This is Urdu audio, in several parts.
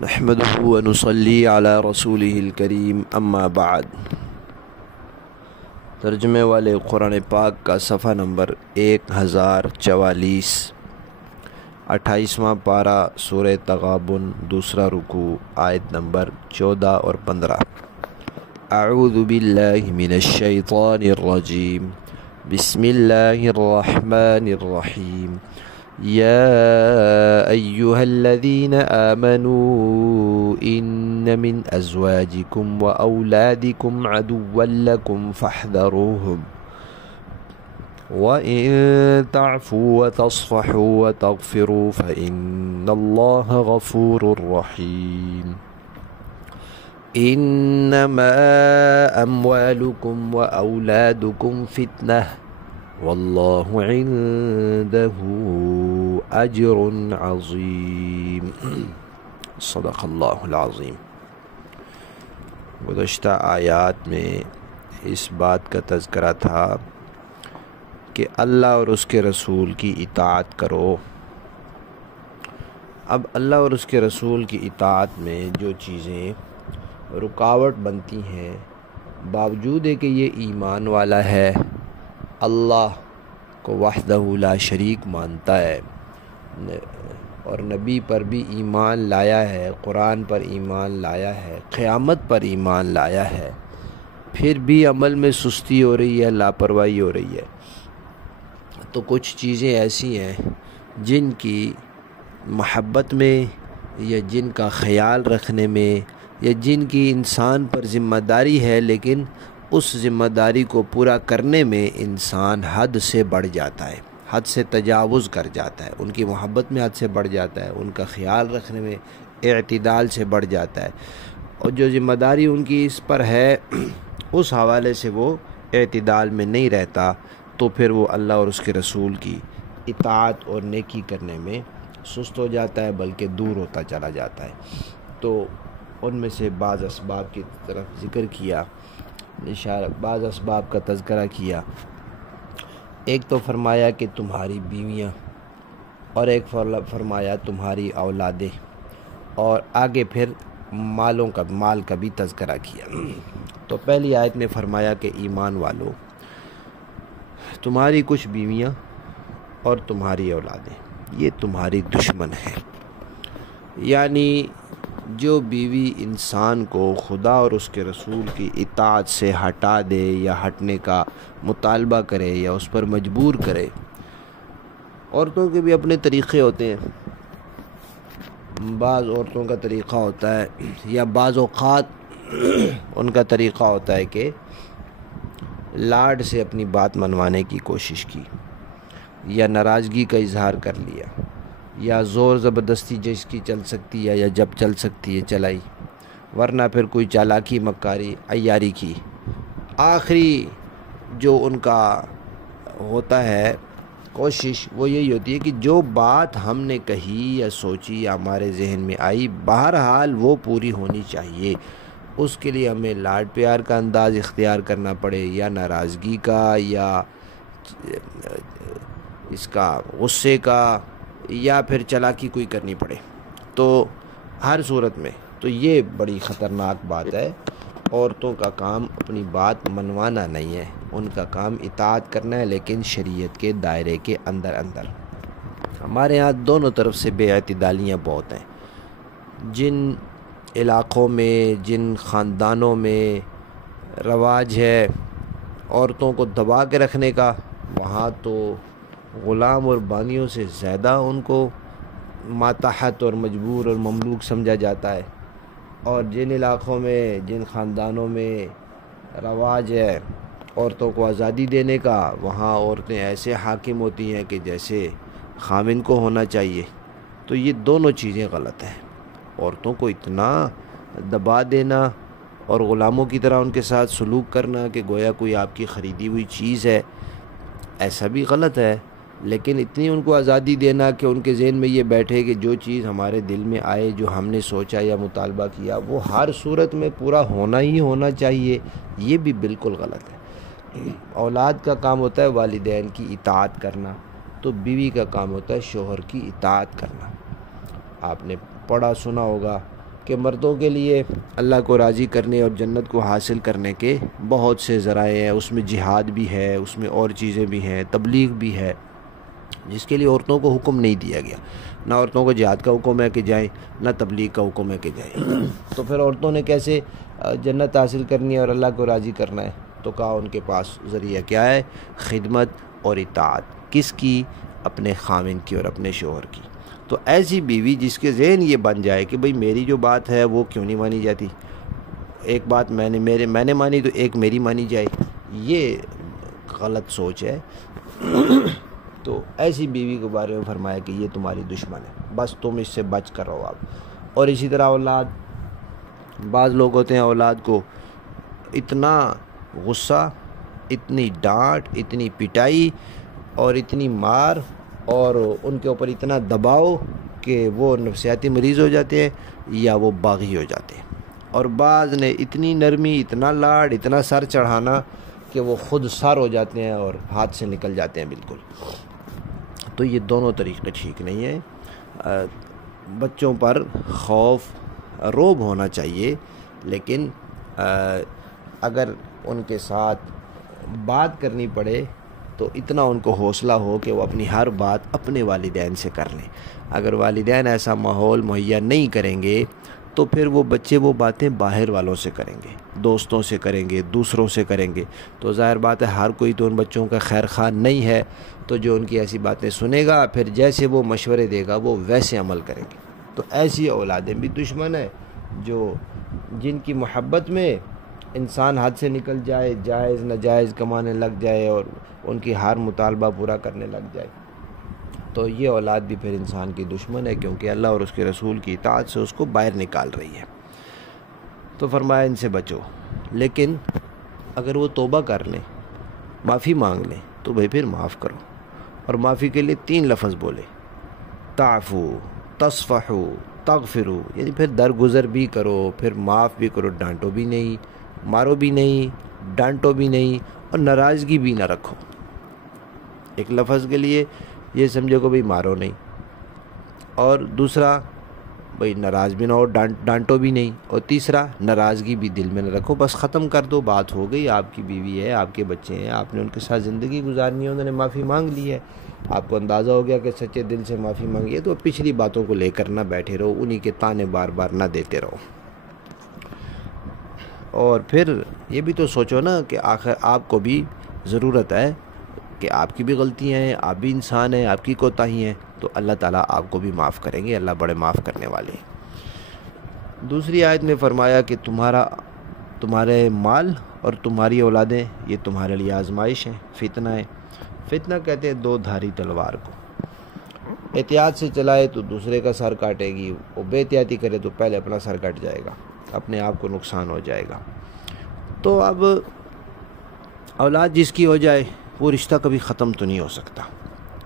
نحمده ونصلي على رسوله الكريم اما بعد۔ ترجمے والے قرآن پاک کا صفحہ نمبر 1044، 28واں پارہ سورہ تغابن، دوسرا رکوع، آیت نمبر 14 اور 15۔ اعوذ باللہ من الشیطان الرجیم، بسم اللہ الرحمن الرحیم۔ يا أيها الذين آمنوا إن من أزواجكم وأولادكم عدوا لكم فاحذروهم وإن تعفوا وتصفحوا وتغفروا فإن الله غفور رحيم۔ إنما أموالكم وأولادكم فتنة واللہ عنده اجر عظیم۔ صدق اللہ العظیم۔ گزشتہ آیات میں اس بات کا تذکرہ تھا کہ اللہ اور اس کے رسول کی اطاعت کرو۔ اب اللہ اور اس کے رسول کی اطاعت میں جو چیزیں رکاوٹ بنتی ہیں، باوجود ہے کہ یہ ایمان والا ہے، اللہ کو وحدہ لا شریک مانتا ہے اور نبی پر بھی ایمان لایا ہے، قرآن پر ایمان لایا ہے، قیامت پر ایمان لایا ہے، پھر بھی عمل میں سستی ہو رہی ہے، لاپرواہی ہو رہی ہے، تو کچھ چیزیں ایسی ہیں جن کی محبت میں یا جن کا خیال رکھنے میں یا جن کی انسان پر ذمہ داری ہے، لیکن اس ذمہ داری کو پورا کرنے میں انسان حد سے بڑھ جاتا ہے، حد سے تجاوز کر جاتا ہے، ان کی محبت میں حد سے بڑھ جاتا ہے، ان کا خیال رکھنے میں اعتدال سے بڑھ جاتا ہے، اور جو ذمہ داری ان کی اس پر ہے اس حوالے سے وہ اعتدال میں نہیں رہتا، تو پھر وہ اللہ اور اس کے رسول کی اطاعت اور نیکی کرنے میں سست ہو جاتا ہے، بلکہ دور ہوتا چلا جاتا ہے۔ تو ان میں سے بعض اسباب کی طرف ذکر کیا، بعض اسباب کا تذکرہ کیا۔ ایک تو فرمایا کہ تمہاری بیویاں، اور ایک فرمایا تمہاری اولادیں، اور آگے پھر مال کا بھی تذکرہ کیا۔ تو پہلی آیت میں فرمایا کہ ایمان والو، تمہاری کچھ بیویاں اور تمہاری اولادیں یہ تمہاری دشمن ہیں، یعنی جو بیوی انسان کو خدا اور اس کے رسول کی اطاعت سے ہٹا دے یا ہٹنے کا مطالبہ کرے یا اس پر مجبور کرے، عورتوں کے بھی اپنے طریقے ہوتے ہیں، بعض عورتوں کا طریقہ ہوتا ہے یا بعض اوقات ان کا طریقہ ہوتا ہے کہ لاڈ سے اپنی بات منوانے کی کوشش کی، یا ناراضگی کا اظہار کر لیا، یا زور زبردستی جس کی چل سکتی ہے یا جب چل سکتی ہے چلائی، ورنہ پھر کوئی چالاکی مکاری عیاری کی۔ آخری جو ان کا ہوتا ہے کوشش وہ یہی ہوتی ہے کہ جو بات ہم نے کہی یا سوچی یا ہمارے ذہن میں آئی، بہرحال وہ پوری ہونی چاہیے، اس کے لیے ہمیں لاڈ پیار کا انداز اختیار کرنا پڑے یا ناراضگی کا یا اس کا غصے کا یا پھر چالاکی کوئی کرنی پڑے، تو ہر صورت میں تو یہ بڑی خطرناک بات ہے۔ عورتوں کا کام اپنی بات منوانا نہیں ہے، ان کا کام اطاعت کرنا ہے، لیکن شریعت کے دائرے کے اندر۔ ہمارے ہاں دونوں طرف سے بے اعتدالیاں بہت ہیں، جن علاقوں میں جن خاندانوں میں رواج ہے عورتوں کو دبا کے رکھنے کا، وہاں تو غلام اور بانیوں سے زیادہ ان کو ماتحت اور مجبور اور مملوک سمجھا جاتا ہے، اور جن علاقوں میں جن خاندانوں میں رواج ہے عورتوں کو آزادی دینے کا، وہاں عورتیں ایسے حاکم ہوتی ہیں کہ جیسے خامن کو ہونا چاہیے۔ تو یہ دونوں چیزیں غلط ہیں، عورتوں کو اتنا دبا دینا اور غلاموں کی طرح ان کے ساتھ سلوک کرنا کہ گویا کوئی آپ کی خریدی ہوئی چیز ہے، ایسا بھی غلط ہے، لیکن اتنی ان کو آزادی دینا کہ ان کے ذہن میں یہ بیٹھے کہ جو چیز ہمارے دل میں آئے، جو ہم نے سوچا یا مطالبہ کیا، وہ ہر صورت میں پورا ہونا ہی ہونا چاہیے، یہ بھی بالکل غلط ہے۔ اولاد کا کام ہوتا ہے والدین کی اطاعت کرنا، تو بیوی کا کام ہوتا ہے شوہر کی اطاعت کرنا۔ آپ نے پڑھا سنا ہوگا کہ مردوں کے لیے اللہ کو راضی کرنے اور جنت کو حاصل کرنے کے بہت سے ذرائع ہیں، اس میں جہاد بھی ہے، اس میں اور چیزیں بھی ہیں، تبلیغ بھی ہے، جس کے لیے عورتوں کو حکم نہیں دیا گیا۔ نہ عورتوں کو جہاد کا حکم ہے کہ جائیں، نہ تبلیغ کا حکم ہے کہ جائیں۔ تو پھر عورتوں نے کیسے جنت حاصل کرنی ہے اور اللہ کو راضی کرنا ہے؟ تو کہا ان کے پاس ذریعہ کیا ہے؟ خدمت اور اطاعت۔ کس کی؟ اپنے خاوند کی اور اپنے شوہر کی۔ تو ایسی بیوی جس کے ذہن یہ بن جائے کہ بھئی میری جو بات ہے وہ کیوں نہیں مانی جاتی، ایک بات میں نے مانی تو ایک میری مانی جائے، یہ غلط سوچ ہے۔ تو ایسی بیوی کے بارے میں فرمایا کہ یہ تمہاری دشمن ہے، بس تم اس سے بچ کر رہو اب۔ اور اسی طرح اولاد، بعض لوگ ہوتے ہیں اولاد کو اتنا غصہ، اتنی ڈانٹ، اتنی پٹائی اور اتنی مار اور ان کے اوپر اتنا دباؤ کہ وہ نفسیاتی مریض ہو جاتے ہیں یا وہ باغی ہو جاتے ہیں، اور بعض نے اتنی نرمی، اتنا لاڈ، اتنا سر چڑھانا کہ وہ خود سر ہو جاتے ہیں اور ہاتھ سے نکل جاتے ہیں بالکل۔ تو یہ دونوں طریقے ٹھیک نہیں ہیں۔ بچوں پر خوف روب ہونا چاہیے، لیکن اگر ان کے ساتھ بات کرنی پڑے تو اتنا ان کو حوصلہ ہو کہ وہ اپنی ہر بات اپنے والدین سے کر لیں۔ اگر والدین ایسا ماحول مہیا نہیں کریں گے تو پھر وہ بچے وہ باتیں باہر والوں سے کریں گے، دوستوں سے کریں گے، دوسروں سے کریں گے۔ تو ظاہر بات ہے ہر کوئی تو ان بچوں کا خیر خواہ نہیں ہے، تو جو ان کی ایسی باتیں سنے گا پھر جیسے وہ مشورے دے گا وہ ویسے عمل کریں گے۔ تو ایسی اولادیں بھی دشمن ہیں جن کی محبت میں انسان حد سے نکل جائے، جائز ناجائز کمانے لگ جائے اور ان کی ہر مطالبہ پورا کرنے لگ جائے، تو یہ اولاد بھی پھر انسان کی دشمن ہے، کیونکہ اللہ اور اس کے رسول کی اطاعت سے اس کو باہر نکال رہی ہے۔ تو فرمایا ان سے بچو، لیکن اگر وہ توبہ کر لیں، معافی مانگ لیں تو بھائی پھر معاف کرو، اور معافی کے لیے 3 لفظ بولے: تعفو، تصفحو، تغفرو، یعنی پھر درگزر بھی کرو، پھر معاف بھی کرو، ڈانٹو بھی نہیں، مارو بھی نہیں، ڈانٹو بھی نہیں، اور ناراضگی بھی نہ رکھو۔ ایک لفظ کے لیے یہ سمجھو کہ بھئی مارو نہیں، اور دوسرا بھئی ناراض بھی نہ ہو، ڈانٹو بھی نہیں، اور تیسرا ناراضگی بھی دل میں نہ رکھو، بس ختم کر دو، بات ہو گئی، آپ کی بیوی ہے، آپ کے بچے ہیں، آپ نے ان کے ساتھ زندگی گزارنی ہے، انہوں نے معافی مانگ لی ہے، آپ کو اندازہ ہو گیا کہ سچے دل سے معافی مانگی ہے، تو پچھلی باتوں کو لے کر نہ بیٹھے رہو، انہی کے تانے بار بار نہ دیتے رہو۔ اور پھر یہ بھی تو سوچو نا کہ آخر آپ کو بھی ضرورت ہے کہ آپ کی بھی غلطیاں ہیں، آپ بھی انسان ہیں، آپ کی کوتاہی ہیں، تو اللہ تعالیٰ آپ کو بھی معاف کریں گے، اللہ بڑے معاف کرنے والے ہیں۔ دوسری آیت میں فرمایا کہ تمہارے مال اور تمہاری اولادیں یہ تمہارے لیے آزمائش ہیں، فتنہ ہے۔ فتنہ کہتے ہیں 2 دھاری تلوار کو، احتیاط سے چلائے تو دوسرے کا سر کاٹے گی، وہ بے احتیاطی کرے تو پہلے اپنا سر کٹ جائے گا، اپنے آپ کو نقصان ہو جائے گا۔ تو اب اولاد جس کی ہو جائے وہ رشتہ کبھی ختم تو نہیں ہو سکتا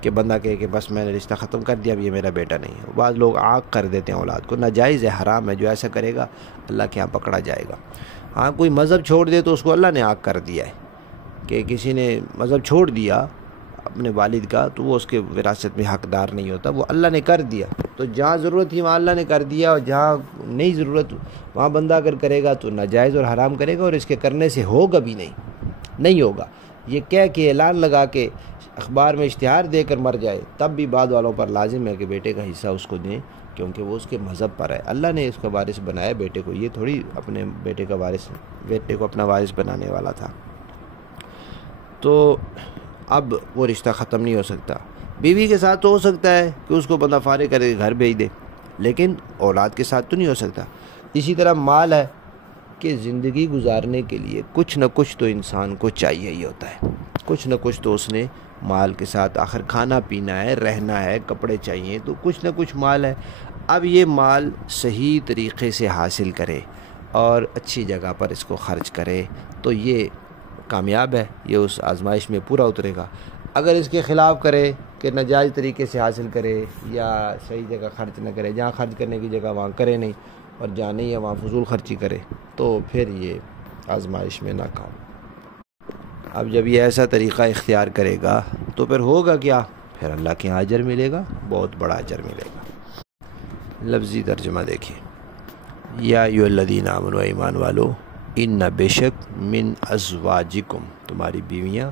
کہ بندہ کہے کہ بس میں نے رشتہ ختم کر دیا، اب یہ میرا بیٹا نہیں ہے۔ بعض لوگ عاق کر دیتے ہیں اولاد کو، ناجائز ہے، حرام ہے، جو ایسا کرے گا اللہ کے ہاں پکڑا جائے گا۔ ہاں کوئی مذہب چھوڑ دے تو اس کو اللہ نے عاق کر دیا ہے کہ کسی نے مذہب چھوڑ دیا اپنے والد کا تو وہ اس کے وراثت میں حقدار نہیں ہوتا، وہ اللہ نے کر دیا۔ تو جہاں ضرورت تھی وہاں اللہ نے کر دیا، اور جہاں نہیں ضرورت وہاں بندہ اگر کرے گا تو ناجائز اور حرام کرے گا، اور اس کے کرنے سے ہوگا بھی نہیں ہوگا۔ یہ کہہ کے اعلان لگا کے اخبار میں اشتہار دے کر مر جائے تب بھی بعد والوں پر لازم ہے کہ بیٹے کا حصہ اس کو دیں، کیونکہ وہ اس کے مذہب پر ہے، اللہ نے اس کا وارث بنایا بیٹے کو، یہ تھوڑی اپنے بیٹے کو اپنا وارث بنانے والا تھا۔ تو اب وہ رشتہ ختم نہیں ہو سکتا۔ بیوی کے ساتھ تو ہو سکتا ہے کہ اس کو بندہ فارغ کرے گھر بھیج دے، لیکن اولاد کے ساتھ تو نہیں ہو سکتا۔ اسی طرح مال ہے کہ زندگی گزارنے کے لیے کچھ نہ کچھ تو انسان کو چاہیے ہی ہوتا ہے، کچھ نہ کچھ تو اس نے مال کے ساتھ، آخر کھانا پینا ہے، رہنا ہے، کپڑے چاہیے، تو کچھ نہ کچھ مال ہے۔ اب یہ مال صحیح طریقے سے حاصل کرے اور اچھی جگہ پر اس کو خرچ کرے تو یہ کامیاب ہے، یہ اس آزمائش میں پورا اترے گا۔ اگر اس کے خلاف کرے کہ ناجائز طریقے سے حاصل کرے یا صحیح جگہ خرچ نہ کرے، جہاں خرچ کرنے کی جگہ وہاں کرے نہیں، اور جہاں نہیں ہے وہاں فضول خرچی کرے، تو پھر یہ آزمائش میں ناکام۔ اب جب یہ ایسا طریقہ اختیار کرے گا تو پھر ہوگا کیا؟ پھر اللہ کے اجر ملے گا، بہت بڑا اجر ملے گا۔ لفظی ترجمہ دیکھیں، یا ایھا آمنوا ایمان والو ان بے شک من ازواجکم تمہاری بیویاں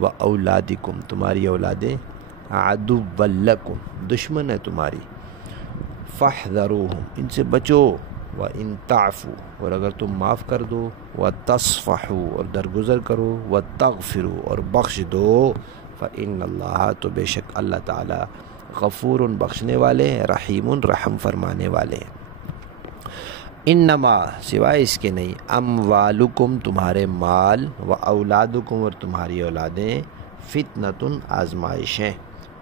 و اولادکم تمہاری اولادیں عدو لکم دشمن ہے تمہاری فاحذروہم ان سے بچو و ان تعفو اور اگر تم معاف کر دو و تصفحو اور درگزر کرو و تغفرو اور بخش دو فإن اللہ تو بے شک اللہ تعالی غفور بخشنے والے ہیں رحیم رحم فرمانے والے ہیں انما سوائے اس کے نہیں اموالکم تمہارے مال و اولادکم اور تمہاری اولادیں فتنۃ آزمائش ہیں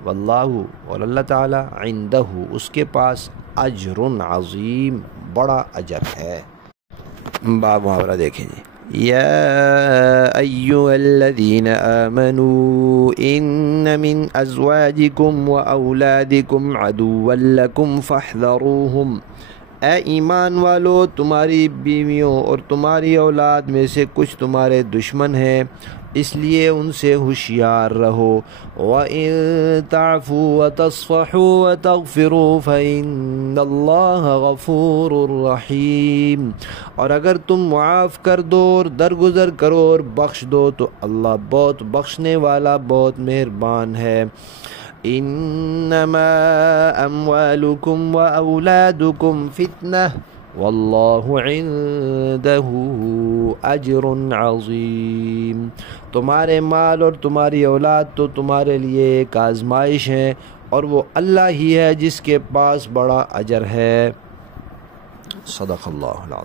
واللہ اور اللہ تعالی عندہ اس کے پاس اجر عظیم بڑا اجر ہے۔ باب محاورہ دیکھیں جی یا ایھا الذین آمنوا ان من ازواجکم و اولادکم عدوا لکم فاحذروہم اے ایمان والو تمہاری بیویوں اور تمہاری اولاد میں سے کچھ تمہارے دشمن ہیں اس لیے ان سے ہوشیار رہو وَإِن تَعْفُوا وَتَصْفَحُوا وَتَغْفِرُوا فَإِنَّ اللَّهَ غَفُورٌ رَحِيمٌ اور اگر تم معاف کر دو اور درگزر کرو اور بخش دو تو اللہ بہت بخشنے والا بہت مہربان ہے۔ انما اموالکم و اولادکم فتنہ واللہ عندہ اجر عظیم تمہارے مال اور تمہاری اولاد تو تمہارے لیے ایک آزمائش ہے اور وہ اللہ ہی ہے جس کے پاس بڑا اجر ہے۔ صدق اللہ العظیم۔